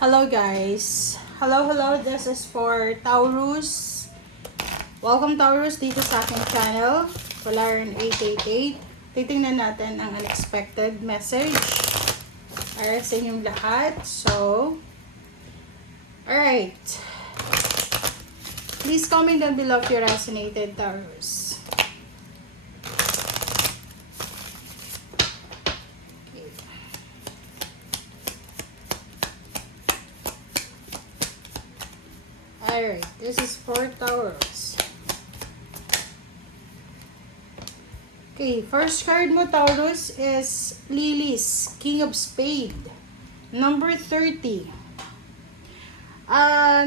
Hello guys. Hello. This is for Taurus. Welcome Taurus dito sa aking channel, Polaran 888. Titingnan natin ang unexpected message para sa inyong lahat. So, alright. Please comment down below if you resonated, Taurus. Alright, this is for Taurus. Okay, first card mo, Taurus, is Lilies, King of Spade. Number 30.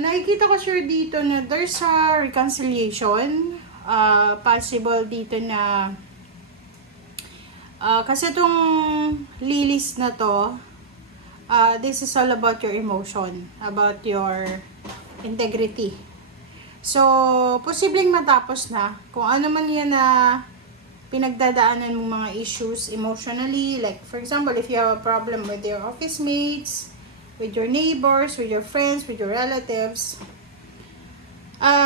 Nakikita ko sure dito na there's a reconciliation. Possible dito na kasi itong Lilies na to, this is all about your emotion, about your integrity. So, posibleng matapos na kung ano man yan na pinagdadaanan mong mga issues emotionally. Like, for example, if you have a problem with your office mates, with your neighbors, with your friends, with your relatives,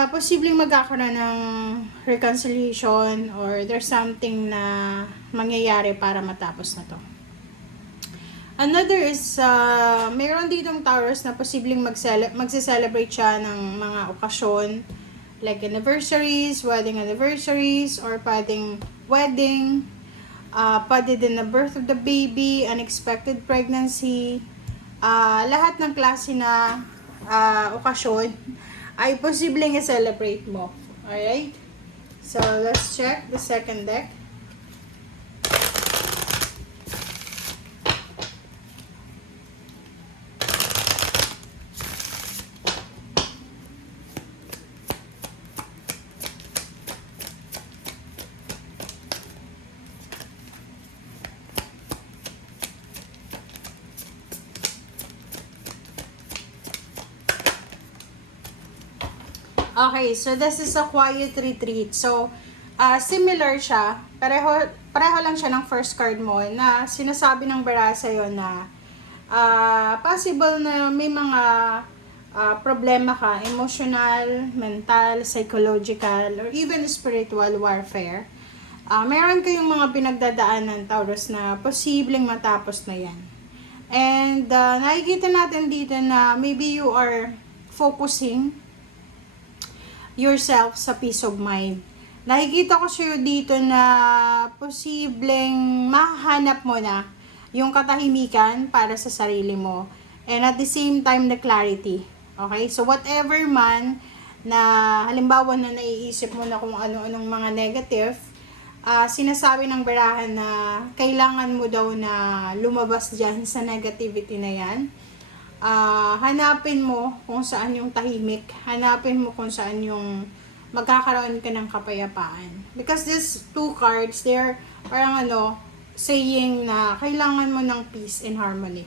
posibleng magkakaroon ng reconciliation or there's something na mangyayari para matapos na to. Another is, mayroon ditong Taurus na posibleng magse-celebrate siya ng mga okasyon like anniversaries, wedding anniversaries, or pwedeng wedding, pwede din na birth of the baby, unexpected pregnancy, lahat ng klase na okasyon ay posibleng i-celebrate mo. Alright? So, let's check the second deck. Okay, so this is a quiet retreat. So, similar siya. Pareho lang siya ng first card mo na sinasabi ng bara sa'yo na possible na may mga problema ka, emotional, mental, psychological, or even spiritual warfare. Meron kayong mga pinagdadaanan, Taurus, na posibleng matapos na yan. And nakikita natin dito na maybe you are focusing yourself sa peace of mind. Nakikita ko sa'yo dito na posibleng mahanap mo na yung katahimikan para sa sarili mo. And at the same time, the clarity. Okay? So, whatever man na halimbawa na naiisip mo na kung ano-anong mga negative, sinasabi ng barahan na kailangan mo daw na lumabas dyan sa negativity na yan. Hanapin mo kung saan yung tahimik, hanapin mo kung saan yung magkakaroon ka ng kapayapaan. Because these two cards, they're parang saying na kailangan mo ng peace and harmony.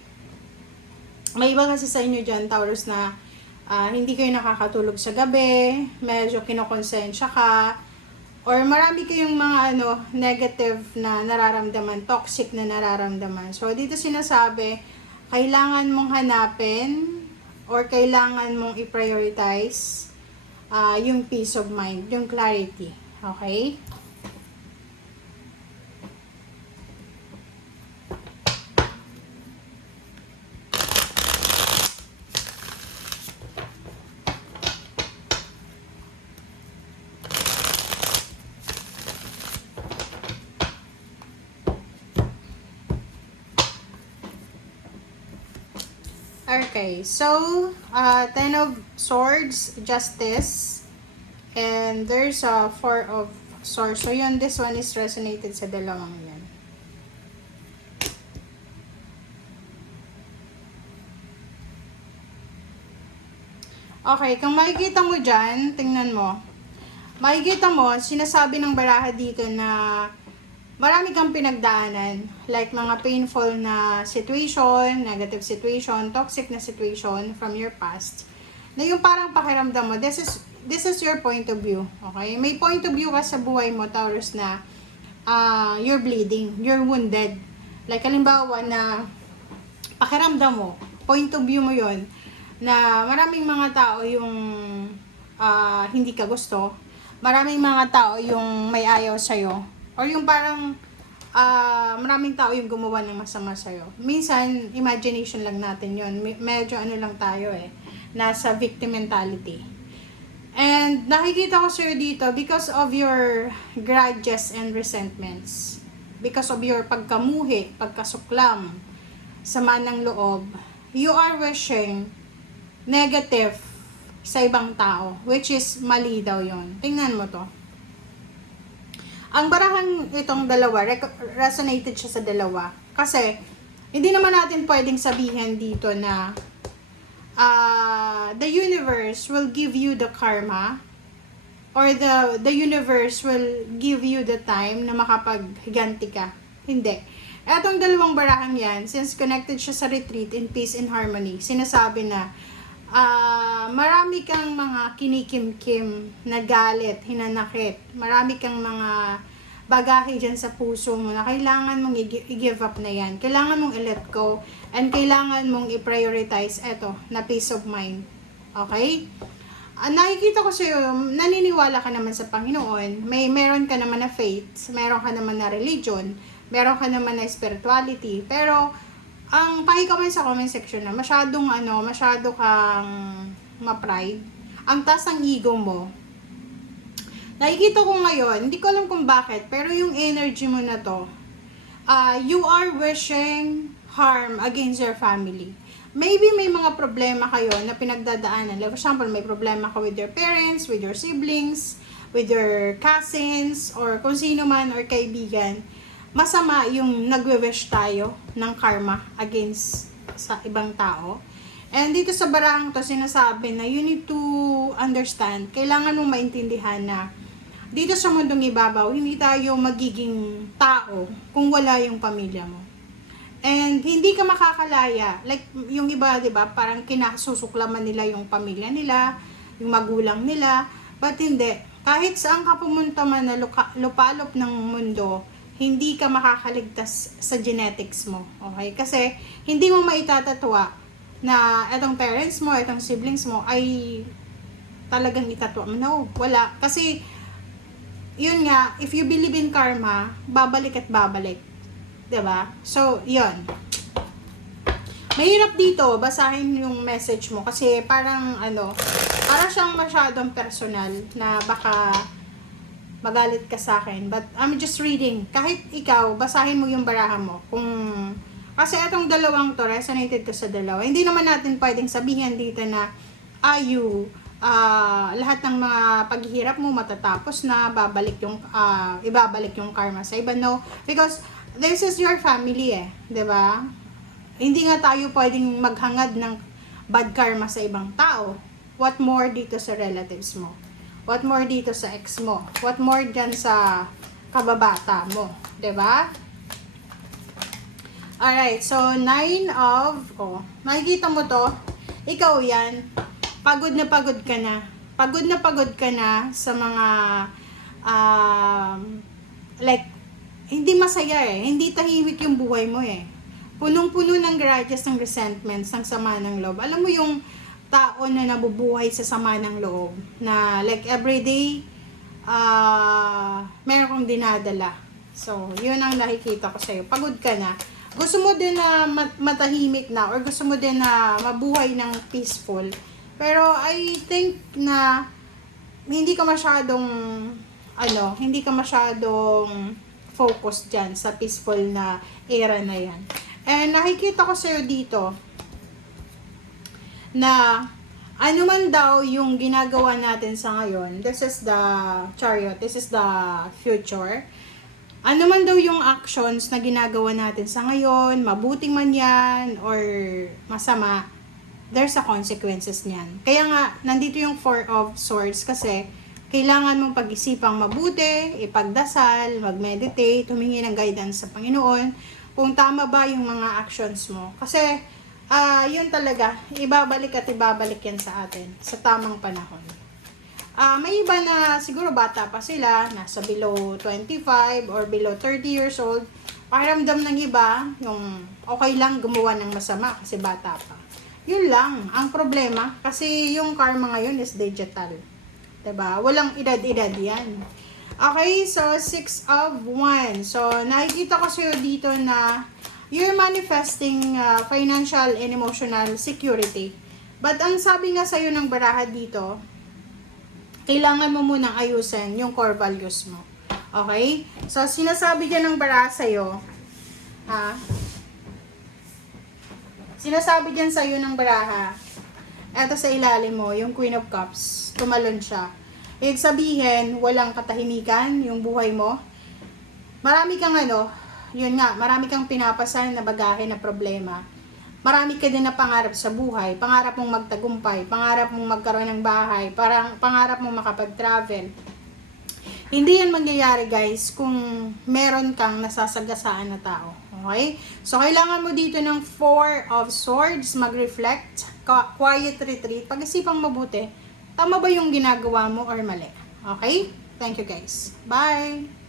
May iba kasi sa inyo dyan, Taurus, na hindi kayo nakakatulog sa gabi, medyo kinokonsensya ka, or marami kayong mga negative na nararamdaman, toxic na nararamdaman. So, dito sinasabi, kailangan mong hanapin or kailangan mong i-prioritize yung peace of mind, yung clarity. Okay? Okay, so, Ten of Swords, Justice, and there's a Four of Swords. So, yun, this one is resonated sa dalawang yan. Okay, kung makikita mo dyan, tingnan mo. Makikita mo, sinasabi ng baraha dito na marami kang pinagdaanan, like mga painful na situation, negative situation, toxic na situation from your past, na yung parang pakiramdam mo, this is your point of view, okay? May point of view ka sa buhay mo, Taurus, na you're bleeding, you're wounded. Like, halimbawa na pakiramdam mo, point of view mo yon na maraming mga tao yung hindi ka gusto, maraming mga tao yung may ayaw sa'yo, or yung parang maraming tao yung gumawa ng masama sa'yo. Minsan, imagination lang natin yun. Medyo ano lang tayo nasa victim mentality. And nakikita ko sir dito, because of your grudges and resentments, because of your pagkamuhi, pagkasuklam, sama ng loob, you are wishing negative sa ibang tao, which is mali daw yon. Tingnan mo to. Ang barahang itong dalawa, resonated siya sa dalawa. Kasi, hindi naman natin pwedeng sabihin dito na the universe will give you the karma, or the universe will give you the time na makapaghiganti ka. Hindi. Etong dalawang barahang yan, since connected siya sa retreat in peace and harmony, sinasabi na marami kang mga kinikimkim na galit, hinanakit. Marami kang mga bagahe dyan sa puso mo na kailangan mong i-give up na yan. Kailangan mong i-let go and kailangan mong i-prioritize eto na peace of mind. Okay? Nakikita ko sa'yo, naniniwala ka naman sa Panginoon, meron ka naman na faith, meron ka naman na religion, meron ka naman na spirituality, pero ang pahikaman sa comment section na masyado kang ma-pride, ang taas ng ego mo. Nakikita ko ngayon, hindi ko alam kung bakit, pero yung energy mo na to, you are wishing harm against your family. Maybe may mga problema kayo na pinagdadaanan. Like, for example, may problema ka with your parents, with your siblings, with your cousins, or kung sino man, or kaibigan. Masama yung nagwe-wish tayo ng karma against sa ibang tao. And dito sa barang to, sinasabi na you need to understand, kailangan mong maintindihan na dito sa mundong ibabaw, hindi tayo magiging tao kung wala yung pamilya mo. And hindi ka makakalaya. Like, yung iba, di ba, parang kinasusuklaman nila yung pamilya nila, yung magulang nila. But hindi. Kahit saan ka pumunta man na lupalop ng mundo, hindi ka makakaligtas sa genetics mo. Okay? Kasi, hindi mo maitatatawa na itong parents mo, itong siblings mo, ay talagang itatwa mo. No, wala. Kasi, yun nga, if you believe in karma, babalik at babalik. Diba? So, yun. Mahirap dito, basahin yung message mo. Kasi, parang siyang masyadong personal na baka magalit ka sa akin. But, I'm just reading. Kahit ikaw, basahin mo yung baraha mo. Kasi itong dalawang to, resonated ko sa dalawa. Hindi naman natin pwedeng sabihin dito na, lahat ng mga paghihirap mo matatapos na, ibabalik yung karma sa iba. No? Because, this is your family diba? Hindi nga tayo pwedeng maghangad ng bad karma sa ibang tao. What more dito sa relatives mo? What more dito sa ex mo? What more dyan sa kababata mo? Diba? Alright, so 9 of, nakikita mo to, ikaw yan, pagod na pagod ka na. Pagod na pagod ka na sa mga, hindi masaya hindi tahimik yung buhay mo Punong-puno ng grudges, ng resentments, ng sama ng loob. Alam mo yung tao na nabubuhay sa sama ng loob, na like everyday, meron kang dinadala. So, yun ang nakikita ko sa'yo. Pagod ka na. Gusto mo din na matahimik na, or gusto mo din na mabuhay ng peaceful. Pero I think na hindi ka masyadong focused dyan sa peaceful na era na yan. And nakikita ko sa'yo dito na ano man daw yung ginagawa natin sa ngayon, this is the Chariot, this is the future. Ano man daw yung actions na ginagawa natin sa ngayon, mabuting man yan or masama, there's a consequences niyan. Kaya nga, nandito yung Four of Swords kasi kailangan mong pag-isipang mabuti, ipagdasal, mag-meditate, humingi ng guidance sa Panginoon, kung tama ba yung mga actions mo. Kasi, yun talaga, ibabalik at ibabalik yan sa atin, sa tamang panahon. May iba na siguro bata pa sila, nasa below 25 or below 30 years old, pakiramdam ng iba, yung okay lang gumawa ng masama kasi bata pa. Yun lang ang problema kasi yung karma ngayon is digital. 'Di ba? Walang edad-edad 'yan. Okay, so 6 of Wands. So nakikita ko sa'yo dito na you're manifesting financial and emotional security. But ang sabi nga sa'yo ng baraha dito, kailangan mo munang ayusin yung core values mo. Okay? So sinasabi dyan ng baraha sa'yo, ha? Sinasabi dyan sa'yo ng baraha, eto sa ilalim mo, yung Queen of Cups, tumalon siya. Ibig sabihin, walang katahimikan yung buhay mo. Marami kang yun nga, marami kang pinapasan na bagahe na problema. Marami ka din na pangarap sa buhay, pangarap mong magtagumpay, pangarap mong magkaroon ng bahay, pangarap mong makapag-travel. Hindi yan mangyayari guys kung meron kang nasasagasaan na tao. Okay? So, kailangan mo dito ng 4 of Swords, mag-reflect, quiet retreat, pag-isipang mabuti, tama ba yung ginagawa mo or mali? Okay? Thank you guys. Bye!